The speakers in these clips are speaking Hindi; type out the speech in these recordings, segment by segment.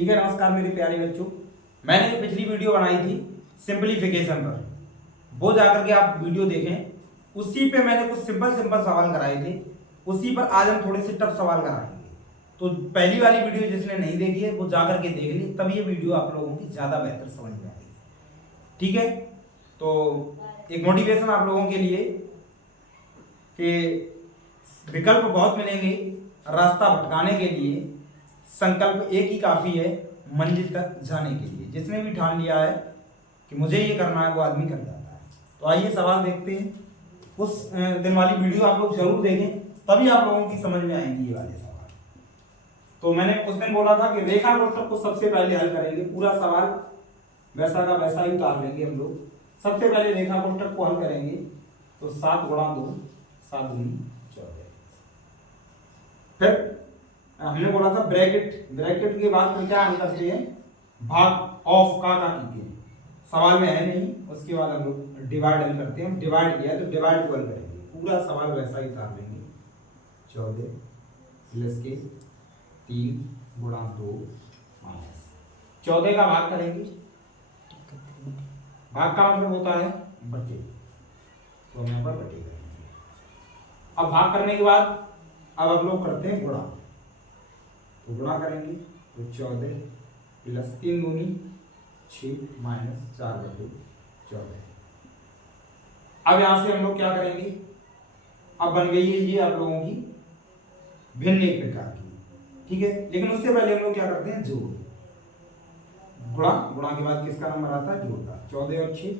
ठीक है। नमस्कार मेरे प्यारे बच्चों, मैंने पिछली वीडियो बनाई थी सिंपलीफिकेशन पर, वो जाकर के आप वीडियो देखें। उसी पे मैंने कुछ सिंपल सिंपल सवाल कराए थे, उसी पर आज हम थोड़े से टफ सवाल कराएंगे। तो पहली वाली वीडियो जिसने नहीं देखी है वो जाकर के देख ली, तब ये वीडियो आप लोगों की ज्यादा बेहतर समझ में आएगी। ठीक है, तो एक मोटिवेशन आप लोगों के लिए कि विकल्प बहुत मिलेंगे, रास्ता भटकाने के लिए संकल्प एक ही काफी है मंजिल तक जाने के लिए। जिसने भी ठान लिया है कि मुझे ये करना है वो आदमी कर जाता है। तो आइए सवाल देखते हैं। उस दिन वाली वीडियो आप लोग जरूर देखें, तभी आप लोगों की समझ में आएंगी ये वाले सवाल। तो मैंने उस दिन बोला था कि रेखा कोष्ठक को सबसे पहले हल करेंगे, पूरा सवाल वैसा का वैसा ही उतार लेंगे हम लोग। सबसे पहले रेखा कोष्ठक को हल करेंगे तो 7 गुणा 2 7 दूनी 14। फिर हमने बोला था ब्रैकेट, ब्रैकेट के बाद फिर क्या हम करते हैं, भाग ऑफ का कीजिए, सवाल में है नहीं। उसके बाद हम लोग डिवाइड हल करते हैं। डिवाइड किया तो डिवाइड को हल करेंगे, पूरा सवाल वैसा ही उतार लेंगे। 14 प्लस के 3 गुणा 2 माइनस 14 का भाग करेंगे। भाग का मतलब होता है बटे, तो हम यहाँ पर बटे करेंगे। अब भाग करने के बाद अब हम लोग करते हैं गुणा, तो गुणा करेंगे तो 14 प्लस 3 दूनी 6 माइनस 4 बटे 14। अब यहां से हम लोग क्या करेंगे, अब बन गई है ये आप लोगों की भिन्न एक प्रकार की। ठीक है, लेकिन उससे पहले हम लोग क्या करते हैं, जोड़। गुणा, गुणा के बाद किसका नंबर आता है, जोड़ का। 14 और 6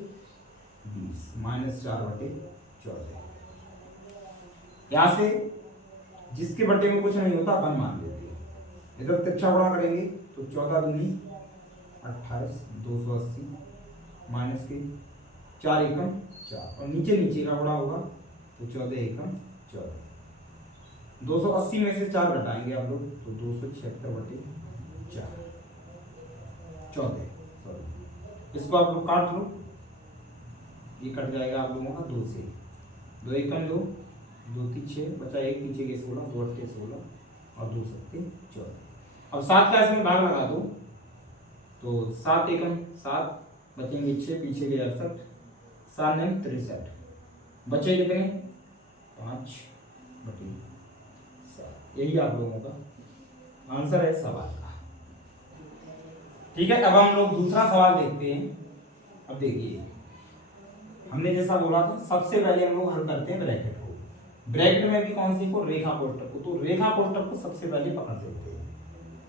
20 माइनस 4 बटे 14। यहां से जिसके बटे में कुछ नहीं होता अपन मान लेते हैं। इधर तिरछा गुणा करेंगे तो 14 दूनी 28 280 माइनस के 4 एकम 4, और नीचे नीचे का गुणा होगा तो 14 एकम 14। 280 में से 4 घटाएंगे आप लोग तो 276 बटे 4 14। सॉरी, इसको आप लोग काट लो, ये कट जाएगा आप लोगों का 2 से। 2 एकम 2 2 3 6 बचा 1 नीचे के 16 2 8 16 और 2 7 14। अब 7 का इसमें भाग लगा दो तो 7 एकम 7 बचेंगे 6 पीछे के 68 7 9 63 बचे कितने 5 बटे 7। यही आप लोगों का आंसर है सवाल का। ठीक है, अब हम लोग दूसरा सवाल देखते हैं। अब देखिए, हमने जैसा बोला था सबसे पहले हम लोग हल करते हैं ब्रैकेट को। ब्रैकेट में भी कौन सी को, रेखा कोष्ठक को। तो रेखा कोष्ठक को सबसे पहले पकड़ लेते हैं,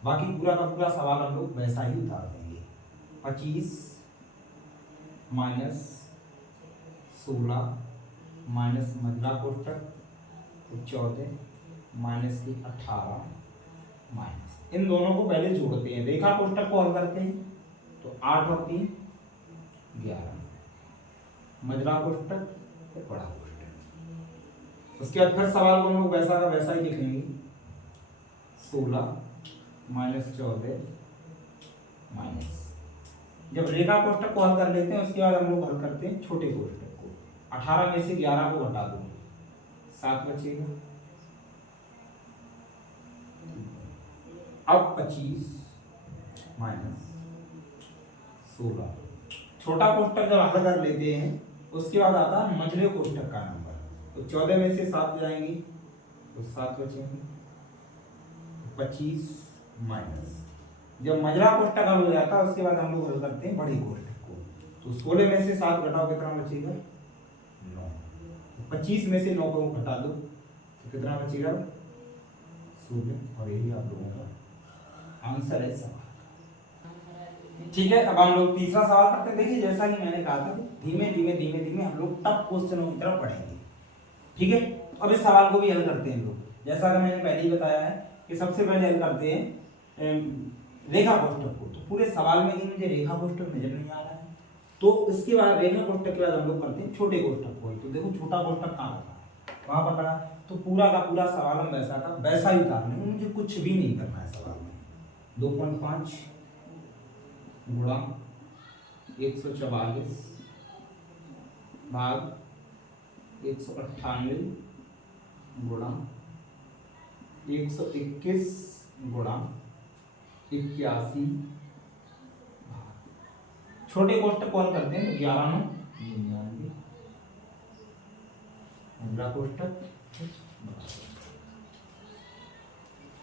बाकी पूरा का पूरा सवाल हम लोग वैसा ही उतार देंगे। 25 माइनस 16 माइनस मध्य कोष्ठक तो 14 माइनस की 18 माइनस, इन दोनों को पहले जोड़ते हैं। रेखा कोष्ठक को हल करते हैं तो 8 और 3 11, मजरा कोष्ठक फिर बड़ा कोष्ठक। उसके बाद फिर सवाल को हम लोग वैसा का वैसा ही लिखेंगे। 16 माइनस 14 माइनस, जब रेखा कोष्ठक को हल कर लेते हैं उसके बाद हम लोग हल करते हैं छोटे कोष्ठक को। 18 में से 11 को घटा दो 7 बचेगा। अब 25 माइनस 16, छोटा कोष्ठक जब हल कर लेते हैं उसके बाद आता है मझले कोष्ठक का नंबर। तो 14 में से 7 जाएंगे तो 7 बचेंगे। 25 माइनस, जब मझला कोष्ठक हल हो जाता है उसके बाद हम लोग हल करते हैं बड़े कोष्ठक को। तो 16 में से 7 घटाओ कितना बचेगा 9। 25 में से 9 को घटा दो तो कितना बचेगा 16, और यही आप लोगों का आंसर है सवाल। ठीक है, अब हम लोग तीसरा सवाल करते हैं। देखिए, जैसा कि मैंने कहा था धीमे धीमे हम लोग टफ क्वेश्चनों की तरफ बढ़ेंगे। ठीक है, अब इस सवाल को भी हल करते हैं लोग, जैसा कि मैंने पहले ही बताया है कि सबसे पहले हल करते हैं रेखा कोष्ठक को। तो पूरे सवाल में ही मुझे रेखा कोष्ठक नजर नहीं आ रहा है, तो इसके बाद रेखा कोष्ठक के बाद हम लोग करते हैं छोटे कोष्ठक को। तो देखो छोटा कोष्ठक कहाँ लगा, वहां पर लगा, तो पूरा का पूरा सवाल हम वैसा का वैसा ही उतारना है, मुझे कुछ भी नहीं करना है सवाल में। 2.5 गुणा 144 भाग 198 गुणा 121 गुणा 81 छोटे कोष्टक को हल करते हैं तो 11 9 99 अगला कोष्टक।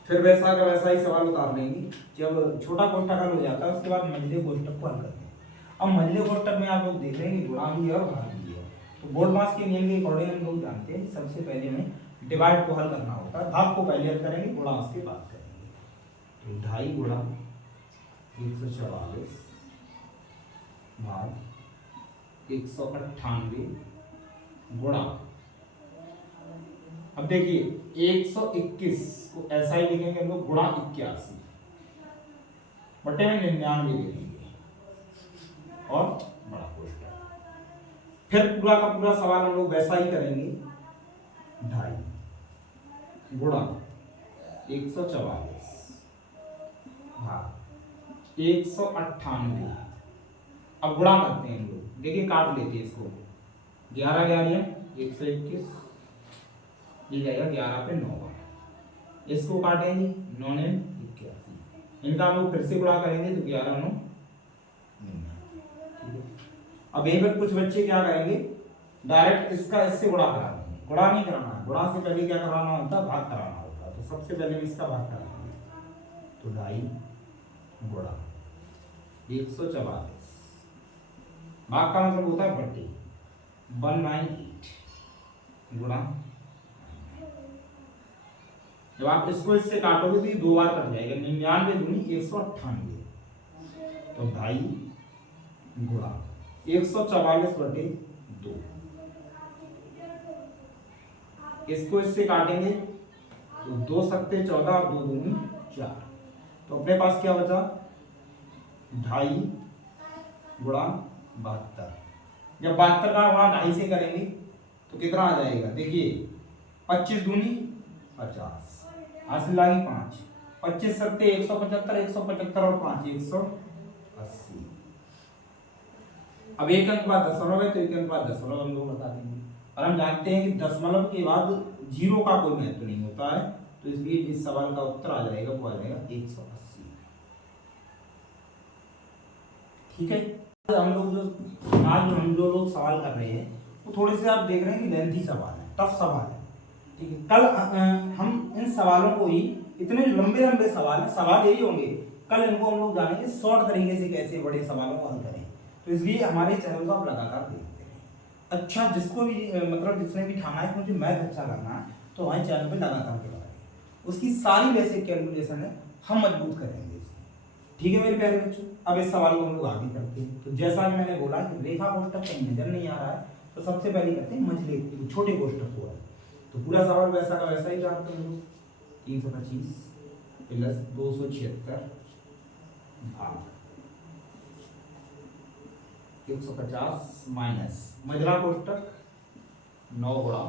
फिर वैसा का वैसा ही सवाल उतार लेंगे। जब छोटा कोष्टक हल हो जाता है उसके बाद मंझले कोष्टक को हल करते हैं। अब मंझले कोष्टक में आप लोग देख रहे हैं कि गुणा भी है और भाग भी है। तो बोर्ड मास के नियम के अकॉर्डिंग हम लोग जानते हैं सबसे पहले हमें डिवाइड को हल करना होता है, भाग को पहले हल करेंगे, गुणा उसके बाद करेंगे। तो 2.5 गुणा 144 भाग 198 गुणा, अब देखिए 121 को ऐसा ही लिखेंगे हम लोग गुणा 81 बटे में 99 लिखेंगे और बड़ा कोष्टक। फिर पूरा का पूरा सवाल हम लोग वैसा ही करेंगे, 2.5 गुणा 144 भाग 198। अब गुणा करते हैं हम लोग, देखिए काट लेते हैं इसको, 11 11 121 ये जाएगा 11 पे 9, इसको काटेंगे 9 9 81, इनका हम लोग फिर से गुणा करेंगे तो 11 9 99। अब यही पर कुछ बच्चे क्या करेंगे, डायरेक्ट इसका इससे गुणा करा देंगे। गुणा नहीं कराना है, गुणा से पहले क्या कराना होता है, भाग कराना होता है। तो सबसे पहले इसका भाग कराएंगे तो 2.5 गुणा 144 भाग का मतलब होता है बट्टे 198 गुणा, जब आप इसको इससे काटोगे तो ये 2 बार कट जाएगा, 99 दूनी 198, तो 2.5 गुणा 144 बटे 2, इसको इससे काटेंगे तो 2 सत्ते 14 और 2 दूनी 4, तो अपने पास क्या बचा 2.5 गुणा 72। जब 72 का गुणा 2.5 से करेंगे तो कितना आ जाएगा, देखिए 25 दूनी 50, हासिल लागी 5, 25 सत्ते 175, 175 और 5 180। अब एक अंक बाद दशमलव है तो एक अंक बाद दशमलव हम लोग बता देंगे, और हम जानते हैं कि दशमलव के बाद 0 का कोई महत्व नहीं होता है, तो इसलिए इस सवाल का उत्तर आ जाएगा वो आ जाएगा 180। ठीक है, हम लोग जो लोग सवाल कर रहे हैं वो थोड़े से आप देख रहे हैं कि लेंथी सवाल है, टफ सवाल है। ठीक है, कल हम इन सवालों को ही, इतने लंबे लंबे सवाल हैं, सवाल यही होंगे, कल इनको हम लोग जानेंगे शॉर्ट तरीके से कैसे बड़े सवालों को हल करें। तो इसलिए हमारे चैनल को आप लगातार देखते रहें। अच्छा, जिसको भी मतलब जिसने भी ठाना है मुझे मैथ अच्छा करना है तो हमारे चैनल पे लगातार के लगाएंगे, उसकी सारी बेसिक कैलकुलेशन है हम मजबूत करेंगे। ठीक है मेरे प्यारे बच्चों, अब इस सवाल को हम लोग आगे करते हैं। तो जैसा कि मैंने बोला कि रेखा कोष्टक कहीं नजर नहीं आ रहा है तो सबसे पहले करते हैं मंझले छोटे कोष्टक को। तो पूरा सवाल वैसा का वैसा ही जानते हैं हम लोग, 325 प्लस 276 भाग 150 माइनस मंझला कोष्टक 9 गुणा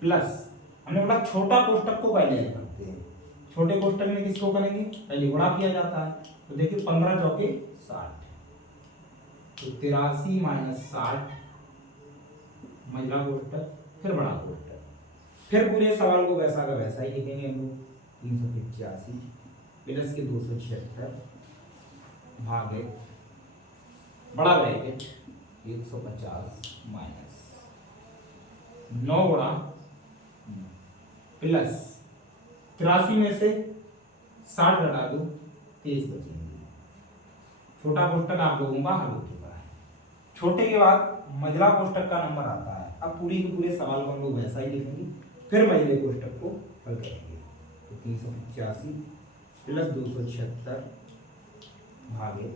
प्लस, हमने बोला छोटा कोष्टक को पहले हल करते हैं। छोटे कोष्टक में किसको करेंगे, पहले गुणा किया जाता है। तो देखिए 15 चौके 60, तो 83 माइनस 60 मंझला कोष्टक, फिर बड़ा कोष्टक। फिर पूरे सवाल को वैसा का वैसा ही लिखेंगे हम लोग, 385 प्लस के 276 भागे बड़ा ब्रैकेट 150 माइनस 9 गुणा प्लस 83 में से 60 घटा दो 23 बचेंगे। छोटा कोष्टक आप लोगों का हल हो चुका है। छोटे के बाद मंझला कोष्टक का नंबर आता है। अब पूरी के पूरे सवाल को हम लोग वैसा ही लिखेंगे, फिर मंझले कोष्टक को हल करेंगे। तो 385 प्लस 276 भागे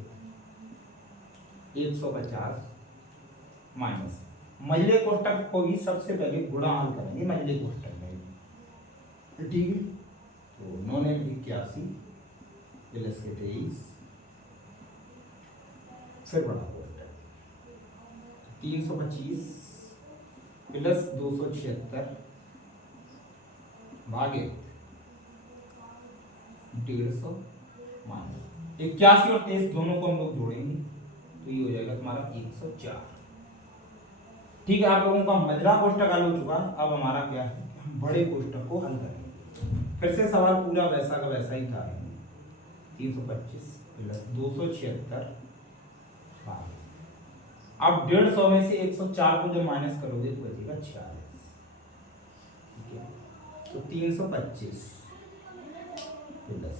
150 माइनस मंझले कोष्टक को भी सबसे पहले गुणा हल करेंगे मंझले कोष्टक में। ठीक है, तो 9 9 81 प्लस के 23, फिर बड़ा कोष्टक 325 प्लस 276 भागे 150 माइनस 81 और 23 दोनों को हम लोग जोड़ेंगे तो ये हो जाएगा तुम्हारा 104। ठीक है, आप लोगों का मंझला कोष्टक हल हो चुका है। अब हमारा क्या है, हम बड़े कोष्टक को हल करेंगे। फिर से सवाल पूरा वैसा का वैसा ही था। 325 प्लस 276 12। अब 150 में से 104 को जब माइनस करोगे तो बचेगा 46। ठीक है, तो 325 प्लस,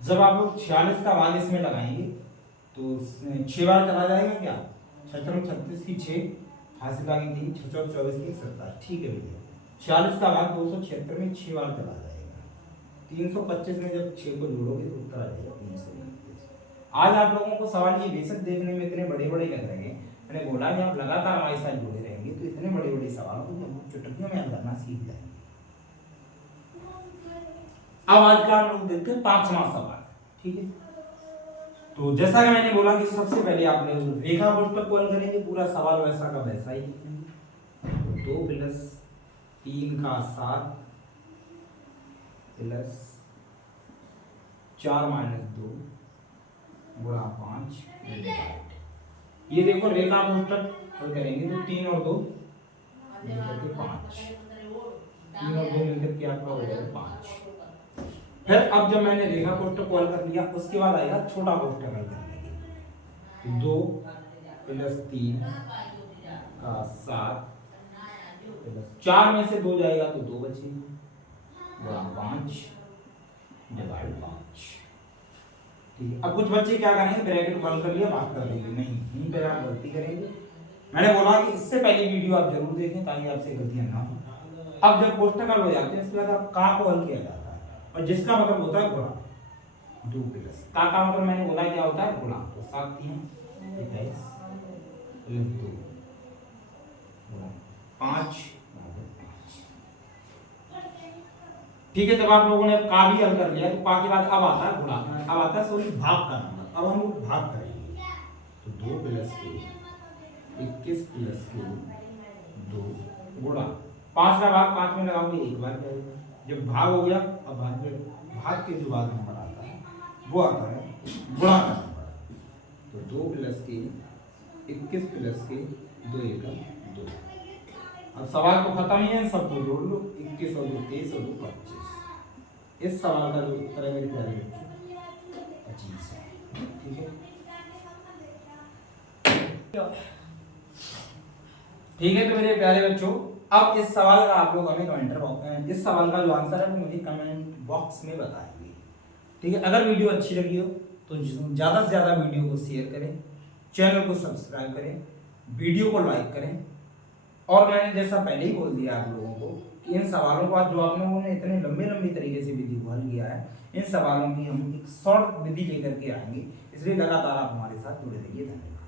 जब आप लोग 46 का भाग इसमें लगाएंगे तो 6 बार चला जाएगा क्या, 6 36 की 6 हासिल आगे 3 6 24 की 27। ठीक है भैया, 46 का भाग 276 में 6 बार चला जाएगा। 325 में जब 6 को जोड़ोगे तो उत्तर आ जाएगा 331। आज आप लोगों को सवाल ये बेशक देखने में इतने बड़े बड़े लग रहे हैं, मैंने बोला कि आप लगातार हमारे साथ जुड़े रहेंगे तो इतने बड़े बड़े सवालों को हम चुटकियों में हल करना सीख जाएंगे। अब आज का हम लोग देखते हैं 5वां सवाल। ठीक है, तो जैसा कि मैंने बोला कि सबसे पहले आप लोग रेखा कोष्ठक को हल करेंगे, पूरा सवाल वैसा का वैसा ही लिखेंगे। 2 प्लस 3 का 7 प्लस 4 माइनस 2 गुणा 5 डिवाइड। ये देखो रेखा कोष्ठक हल करेंगे तो 3 और 2 मिलकर के 5, 3 और 2 मिलकर के आपका हो जाएगा 5। फिर अब जब मैंने रेखा कोष्ठक को हल कर लिया उसके बाद आएगा छोटा कोष्ठक हल करने के। 2 प्लस 3 का 7 प्लस 4 में से 2 जाएगा तो 2 बचेगा गुणा 5 डिवाइड 5। ठीक है, अब कुछ बच्चे क्या करेंगे, ब्रैकेट बंद कर लिया भाग कर देंगे, नहीं यहीं पे आप गलती करेंगे। मैंने बोला कि इससे पहले वीडियो आप जरूर देखें ताकि आपसे गलतियां ना हो। अब जब कोष्ठक हल हो जाते हैं इसके बाद आप का को हल किया जाता है और जिसका मतलब होता है गुणा। 2 प्लस का मतलब मैंने बोला क्या होता है गुणा, तो 7 3 22 प्लस 2 गुणा 5। ठीक है, जब आप लोगों ने का भी हल कर लिया तो का के बाद अब आता है गुणा, अब आता है सॉरी भाग का नंबर। अब हम लोग भाग करेंगे तो 2 प्लस के 21 प्लस के 2 गुणा 5 का भाग 5 में लगाओगे एक बार जाएगा। जब भाग हो गया अब भाग के जो बाद नंबर आता है वो आता है गुणा का नंबर। तो 2 प्लस के 21 प्लस के 2 1 2। अब सवाल तो खत्म ही है, सबको जोड़ लो, 21 और 2 23 और 2 25। इस सवाल का जो उत्तर है मेरे प्यारे बच्चों 25 है। ठीक है, ठीक है, तो मेरे प्यारे बच्चों अब इस सवाल का आप लोग हमें कमेंट बॉक्स, इस सवाल का जो आंसर है वो मुझे कमेंट बॉक्स में बताएंगे। ठीक है, अगर वीडियो अच्छी लगी हो तो ज़्यादा से ज़्यादा वीडियो को शेयर करें, चैनल को सब्सक्राइब करें, वीडियो को लाइक करें। और मैंने जैसा पहले ही बोल दिया आप लोगों को कि इन सवालों को आज जो आप लोगों ने इतने लंबे तरीके से विधि को हल किया है, इन सवालों की हम एक शॉर्ट विधि लेकर के आएंगे, इसलिए लगातार आप हमारे साथ जुड़े रहिए। धन्यवाद।